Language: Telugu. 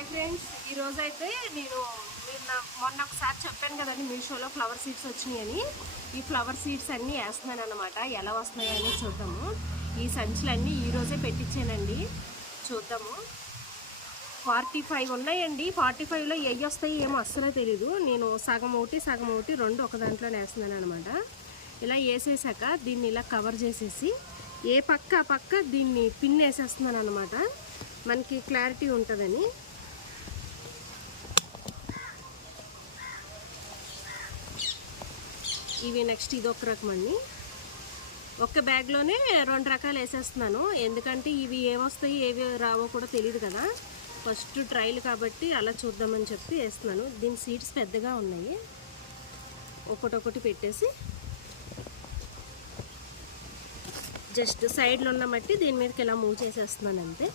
హాయ్ ఫ్రెండ్స్, ఈరోజైతే నేను మొన్న ఒకసారి చెప్పాను కదండి మీషోలో ఫ్లవర్ సీడ్స్ వచ్చినాయని. ఈ ఫ్లవర్ సీడ్స్ అన్నీ వేస్తున్నాను అనమాట. ఎలా వస్తున్నాయో అనేది చూద్దాము. ఈ సంచులన్నీ ఈరోజే పెట్టించానండి, చూద్దాము. 45 ఉన్నాయండి. 45లో ఎయ్యి వస్తాయి ఏమో అస్సలే తెలీదు. నేను సగం ఒకటి రెండు ఒక దాంట్లో వేస్తున్నాను అనమాట. ఇలా వేసేసాక దీన్ని ఇలా కవర్ చేసేసి ఏ పక్క దీన్ని పిన్ వేసేస్తున్నాను అనమాట, మనకి క్లారిటీ ఉంటుందని. ఇవి నెక్స్ట్ ఇదొక రకం అండి. ఒక్క బ్యాగ్లోనే 2 రకాలు వేసేస్తున్నాను, ఎందుకంటే ఇవి ఏమొస్తాయి ఏవి రావో కూడా తెలియదు కదా. ఫస్ట్ ట్రయల్ కాబట్టి అలా చూద్దామని చెప్పి వేస్తున్నాను. దీని సీడ్స్ పెద్దగా ఉన్నాయి. ఒకటొకటి పెట్టేసి జస్ట్ సైడ్లో ఉన్న మట్టి దీని మీదకి ఇలా మూవ్ చేసేస్తున్నాను అంతే.